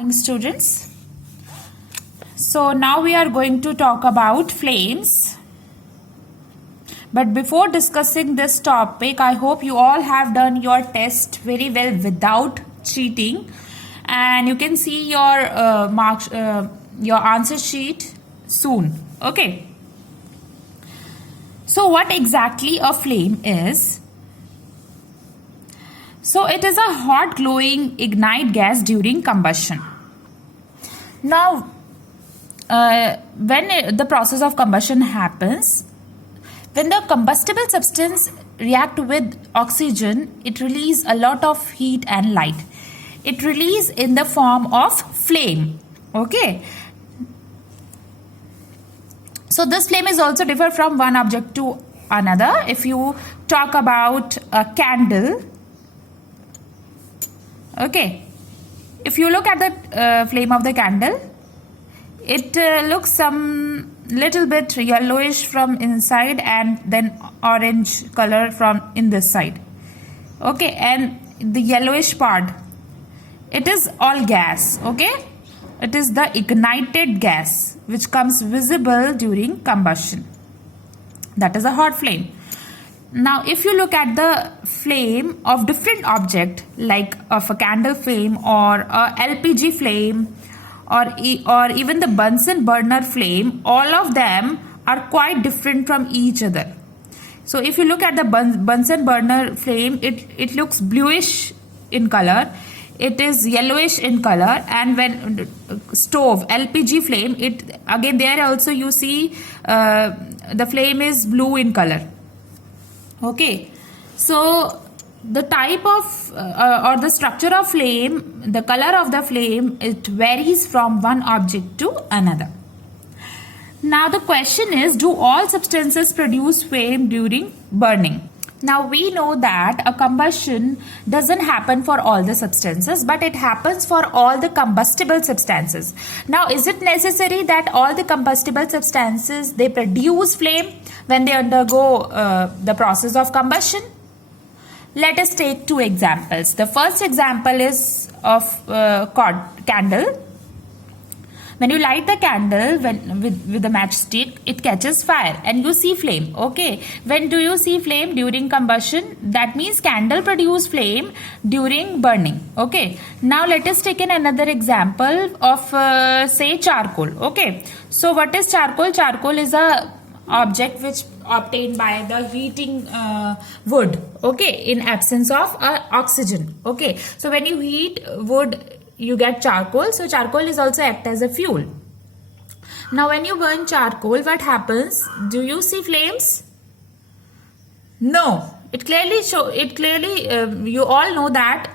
morning, students. So now we are going to talk about flames. But before discussing this topic, I hope you all have done your test very well without cheating, and you can see your marks, your answer sheet soon. Okay. So what exactly a flame is? So it is a hot glowing ignite gas during combustion. Now, when the process of combustion happens, when the combustible substance react with oxygen, it releases a lot of heat and light. It releases in the form of flame. Okay. So this flame is also different from one object to another. If you talk about a candle, okay, if you look at the flame of the candle, it looks some little bit yellowish from inside and then orange color from in this side. Okay, and the yellowish part, it is all gas. Okay, it is the ignited gas which comes visible during combustion. That is a hot flame. Now, if you look at the flame of different object, like of a candle flame or a LPG flame or even the Bunsen burner flame, all of them are quite different from each other. So if you look at the Bunsen burner flame, it looks bluish in color. It is yellowish in color, and when stove LPG flame, it again there also you see the flame is blue in color. Okay, so the type of or the structure of flame, the color of the flame, it varies from one object to another. Now the question is, do all substances produce flame during burning? Now we know that a combustion doesn't happen for all the substances, but it happens for all the combustible substances. Now is it necessary that all the combustible substances they produce flame when they undergo the process of combustion? Let us take two examples. The first example is of candle. When you light the candle with the matchstick, it catches fire and you see flame. Okay. When do you see flame? During combustion. That means candle produce flame during burning. Okay. Now let us take in another example of say charcoal. Okay. So what is charcoal? Charcoal is a object which obtained by the heating wood. Okay. In absence of oxygen. Okay. So when you heat wood, you get charcoal. So charcoal is also act as a fuel. Now when you burn charcoal, what happens? Do you see flames? No. It clearly you all know that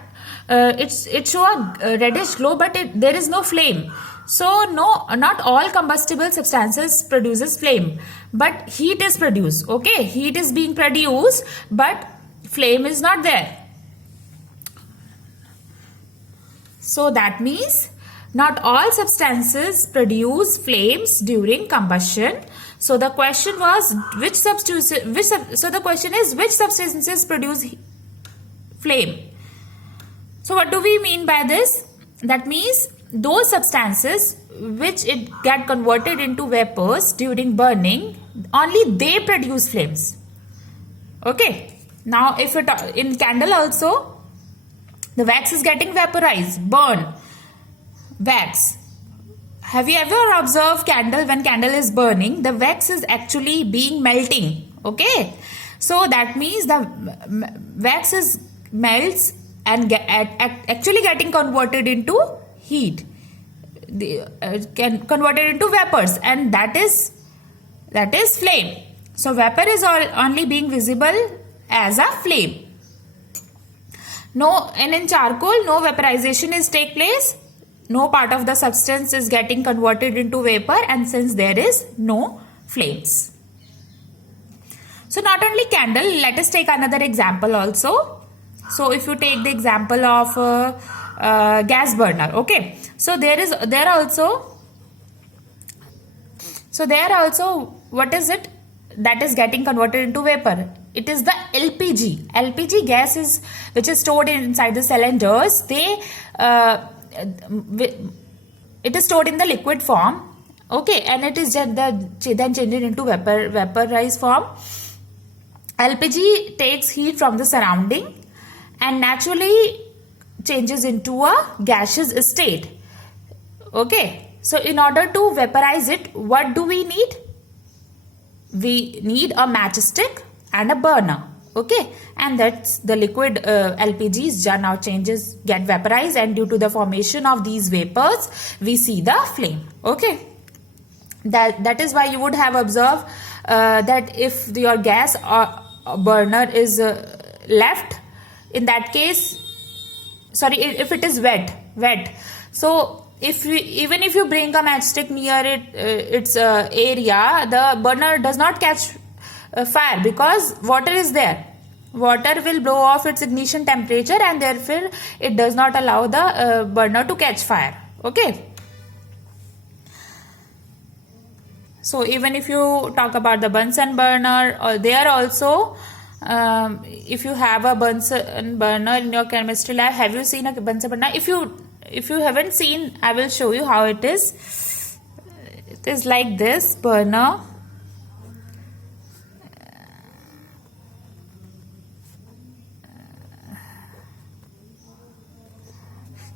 it show a reddish glow, but there is no flame. So no, not all combustible substances produces flame, but heat is produced. Okay, heat is being produced, but flame is not there. So that means not all substances produce flames during combustion. So the question was which substances produce flame? So what do we mean by this? That means those substances which it get converted into vapors during burning, only they produce flames. Okay. Now if it in candle also, the wax is getting vaporized, burn, wax. Have you ever observed candle? When candle is burning, the wax is actually being melting. Okay. So that means the wax is melts and actually getting converted into heat. Converted into vapors, and that is flame. So vapor is only being visible as a flame. No, and in charcoal, no vaporization is take place. No part of the substance is getting converted into vapor, and since there is no flames. So not only candle, let us take another example also. So if you take the example of gas burner, okay. So there also what is it that is getting converted into vapor? It is the LPG. LPG gas which is stored inside the cylinders. it is stored in the liquid form, okay, and it is then changed into vaporized form. LPG takes heat from the surrounding and naturally changes into a gaseous state. Okay, so in order to vaporize it, what do we need? We need a matchstick and a burner. Okay, and that's the liquid LPGs now get vaporized, and due to the formation of these vapors, we see the flame. Okay, that is why you would have observed that if your gas or burner is left, in that case, sorry, if it is wet, so even if you bring a matchstick near its area, the burner does not catch fire because water is there. Water will blow off its ignition temperature, and therefore it does not allow the burner to catch fire. Okay, so even if you talk about the Bunsen burner, or there also, if you have a Bunsen burner in your chemistry lab, have you seen a Bunsen burner? If you haven't seen, I will show you how it is. It is like this burner.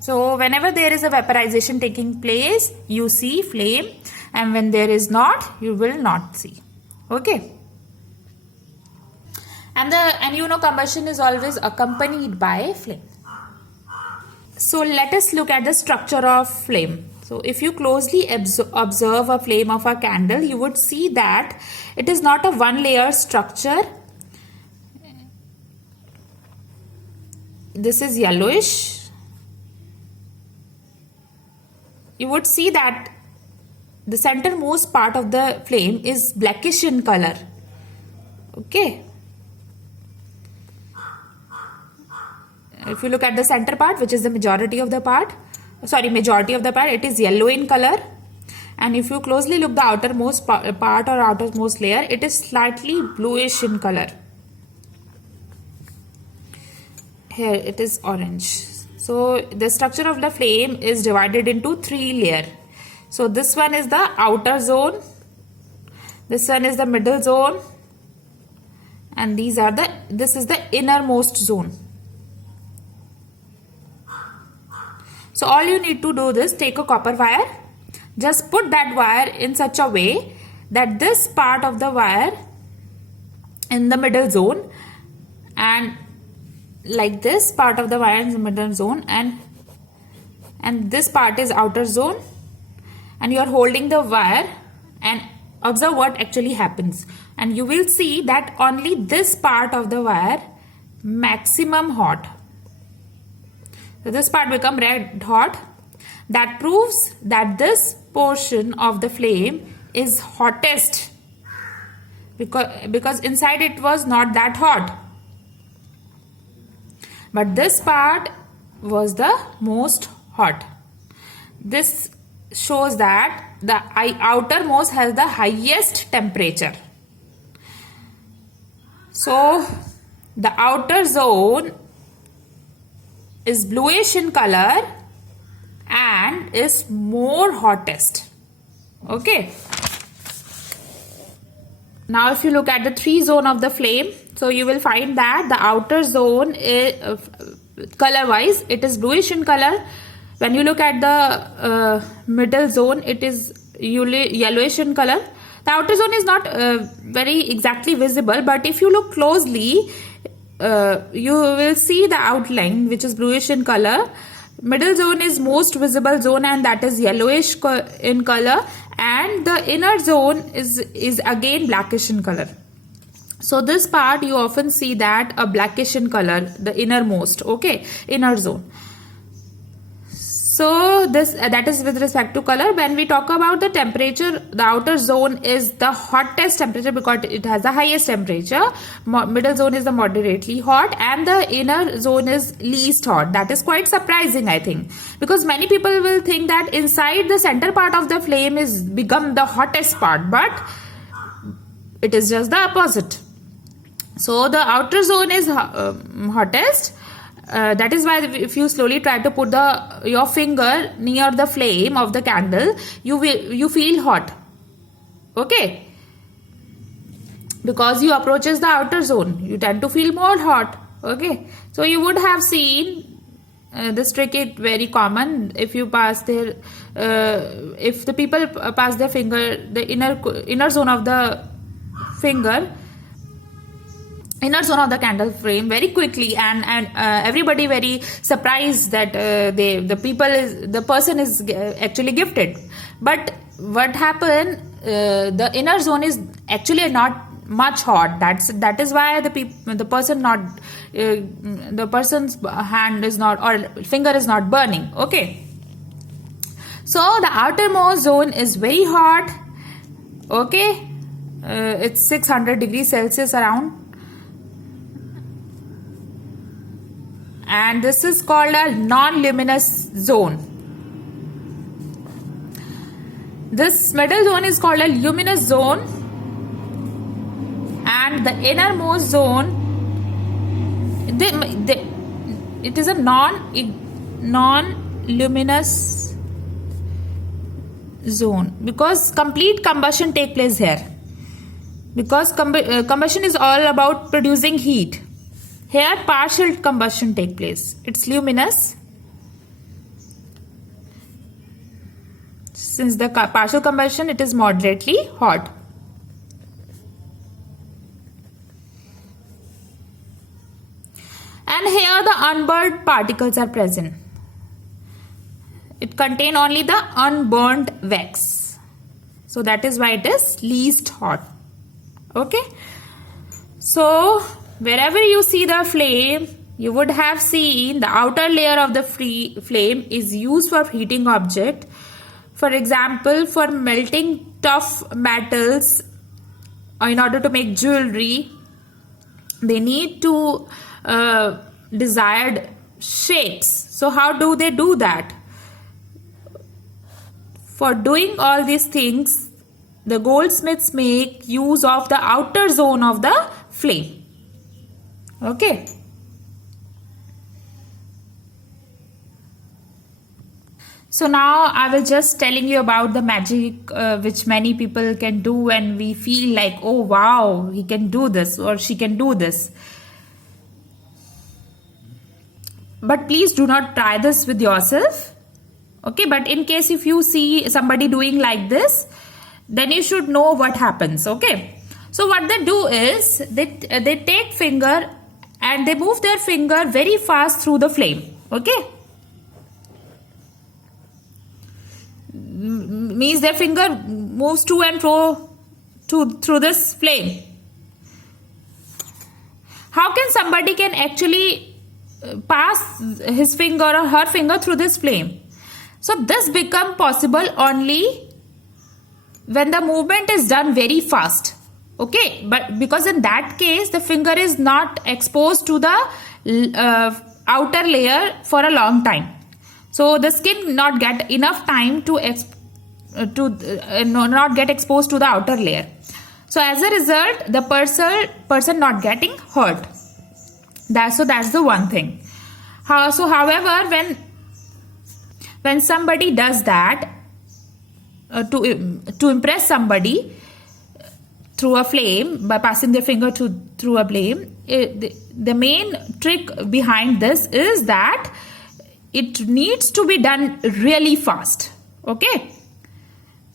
So whenever there is a vaporization taking place, you see flame, and when there is not, you will not see. Okay. And you know, combustion is always accompanied by flame. So let us look at the structure of flame. So if you closely observe a flame of a candle, you would see that it is not a one layer structure. This is yellowish. You would see that the centermost part of the flame is blackish in color. Okay. If you look at the center part, which is the majority of the part, it is yellow in color. And if you closely look the outermost part or outermost layer, it is slightly bluish in color. Here it is orange. So the structure of the flame is divided into 3 layers. So this one is the outer zone, this one is the middle zone, and this is the innermost zone. So all you need to do is take a copper wire, just put that wire in such a way that this part of the wire in the middle zone, and like this part of the wire in the middle zone, and this part is outer zone, and you are holding the wire, and observe what actually happens, and you will see that only this part of the wire maximum hot. So this part become red hot. That proves that this portion of the flame is hottest because inside it was not that hot. But this part was the most hot. This shows that the outermost has the highest temperature. So the outer zone is bluish in color and is more hottest. Okay. Now if you look at the 3 zone of the flame, so you will find that the outer zone is, color wise, it is bluish in color. When you look at the middle zone, it is yellowish in color. The outer zone is not very exactly visible, but if you look closely, you will see the outline, which is bluish in color. Middle zone is most visible zone, and that is yellowish in color, and the inner zone is again blackish in color. So this part you often see that a blackish in color, the innermost, okay, inner zone. So that is with respect to color. When we talk about the temperature, the outer zone is the hottest temperature because it has the highest temperature. Middle zone is the moderately hot, and the inner zone is least hot. That is quite surprising, I think, because many people will think that inside the center part of the flame is become the hottest part, but it is just the opposite. So the outer zone is hottest, That is why if you slowly try to put your finger near the flame of the candle, you feel hot. Okay, because you approaches the outer zone, you tend to feel more hot. Okay, so you would have seen this trick is very common. If you pass their if the people pass their finger, the inner zone of the finger, inner zone of the candle flame very quickly, and everybody very surprised that the person is actually gifted. But what happened, the inner zone is actually not much hot. That is why the person's hand is not, or finger is not burning. Okay, so the outermost zone is very hot. Okay, it's 600 degrees Celsius around, and this is called a non-luminous zone. This middle zone is called a luminous zone, and the innermost zone, it is a non-luminous zone, because complete combustion take place here, because combustion is all about producing heat. Here partial combustion take place. It's luminous. Since the partial combustion, it is moderately hot. And here the unburned particles are present. It contains only the unburned wax. So that is why it is least hot. Okay. So wherever you see the flame, you would have seen the outer layer of the flame is used for heating object. For example, for melting tough metals, or in order to make jewelry, they need to desired shapes. So how do they do that? For doing all these things, the goldsmiths make use of the outer zone of the flame. Okay. So now I will just telling you about the magic which many people can do when we feel like, oh wow, he can do this or she can do this. But please do not try this with yourself. Okay, but in case if you see somebody doing like this, then you should know what happens. Okay, so what they do is they take finger and they move their finger very fast through the flame. Okay, means their finger moves to and fro through this flame. How can somebody can actually pass his finger or her finger through this flame? So this become possible only when the movement is done very fast. Okay, but because in that case the finger is not exposed to the outer layer for a long time, so the skin not get enough time to not get exposed to the outer layer. So as a result, the person not getting hurt. That's the one thing. However, when somebody does that to impress somebody through a flame by passing their finger through a flame, the main trick behind this is that it needs to be done really fast. Okay,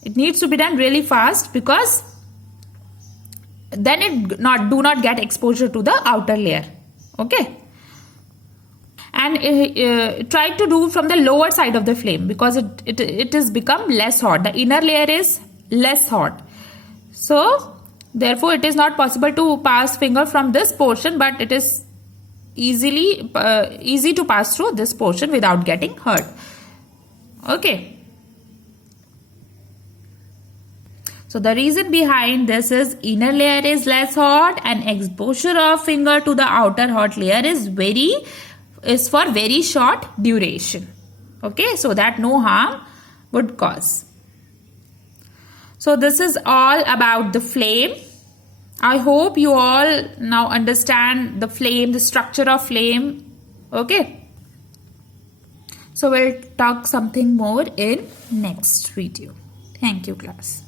it needs to be done really fast, because then it do not get exposure to the outer layer. Okay, and try to do from the lower side of the flame, because it is become less hot. The inner layer is less hot, so therefore it is not possible to pass finger from this portion, but it is easy to pass through this portion without getting hurt. Okay, so the reason behind this is inner layer is less hot and exposure of finger to the outer hot layer is for very short duration. Okay, so that no harm would cause. So this is all about the flame. I hope you all now understand the flame, the structure of flame. Okay. So we'll talk something more in next video. Thank you, class.